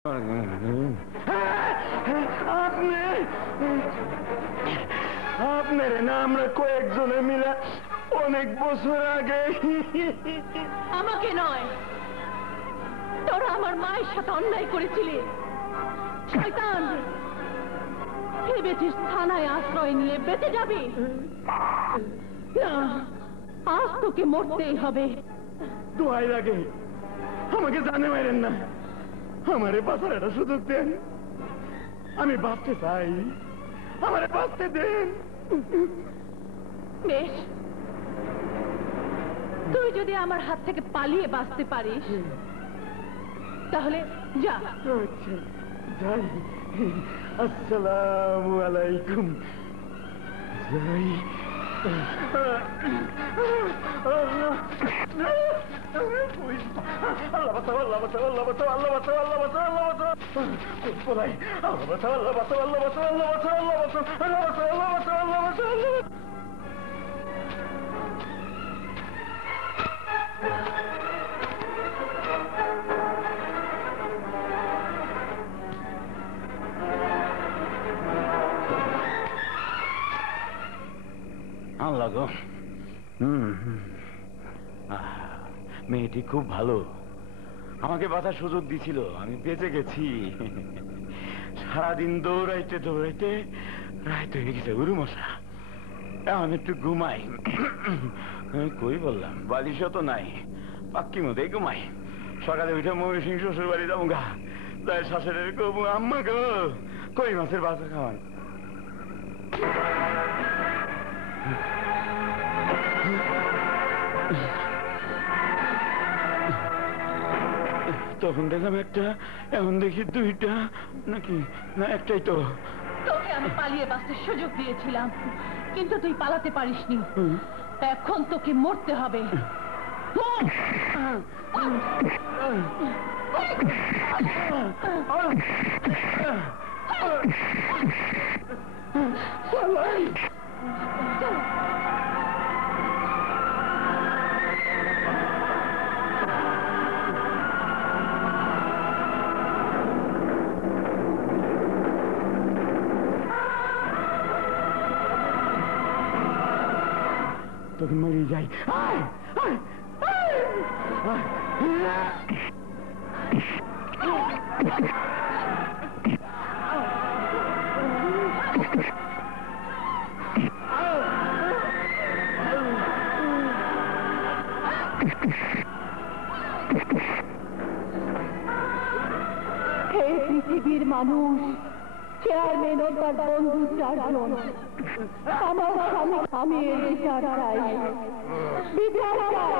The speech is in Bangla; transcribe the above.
আপনার না আমরা কয়েকজনে মিলে অনেক বছর আগে। আমাকে নয়, তোরা আমার মায়ের সাথে অন্যায় করেছিলি। শয়তান, ভেবেছিস থানায় আশ্রয় নিয়ে বেঁচে যাবি? আজ তোকে মরতেই হবে। দোয়াই লাগে, আমাকে জানে মারেন না, আমারে বাঁচার একটা সুযোগ দেন। আমি বাঁচতে চাই, আমারে বাঁচতে দেন। বেশ, তুই যদি আমার হাত থেকে পালিয়ে বাঁচতে পারিস তাহলে যা। আচ্ছা যাই। আসসালামু আলাইকুম। যাই। আল্লাহ বাঁচাও, আল্লাহ বাঁচাও, আল্লাহ বাঁচাও, আল্লাহ বাঁচাও, আল্লাহ বাঁচাও, আল্লাহ বাঁচাও। কোথায়? আল্লাহ বাঁচাও, আল্লাহ বাঁচাও, আল্লাহ বাঁচাও, আল্লাহ বাঁচাও, আল্লাহ বাঁচাও, আল্লাহ বাঁচাও, আল্লাহ বাঁচাও, আল্লাহ বাঁচাও, আল্লাহ বাঁচাও। আল্লাহ গো, মেয়েটি খুব ভালো, আমাকে বাঁচার সুযোগ দিছিল, আমি বেঁচে গেছি। সারাদিন দৌড়াইতে দৌড়াইতে রাত হয়ে গেছে উরুমশা। এখন একটু ঘুমাই। কই বললাম, বালিশও তো নাই, পাক্কি মধ্যে ঘুমাই। সকালে উঠে ময়ূর সিং শ্বশুর বাড়ি যাবো গা, তাই শাশুড়ের কবু আম্মা গো কই মাছের বাজার খাওয়ান। তখন দেখলাম একটা, এখন দেখি দুইটা, নাকি না একটাই তো। তোকে আমি পালিয়ে বাঁচতে সুযোগ দিয়েছিলাম, কিন্তু তুই পালাতে পারিসনি। এখন তোকে মরতে হবে। তখন মরে যাই। হে পৃথিবীর মানুষ, চেয়ারম্যান ও তার বন্ধু 4 জন, আমার স্বামী, আমি এর বিচার চাই, বিচার চাই।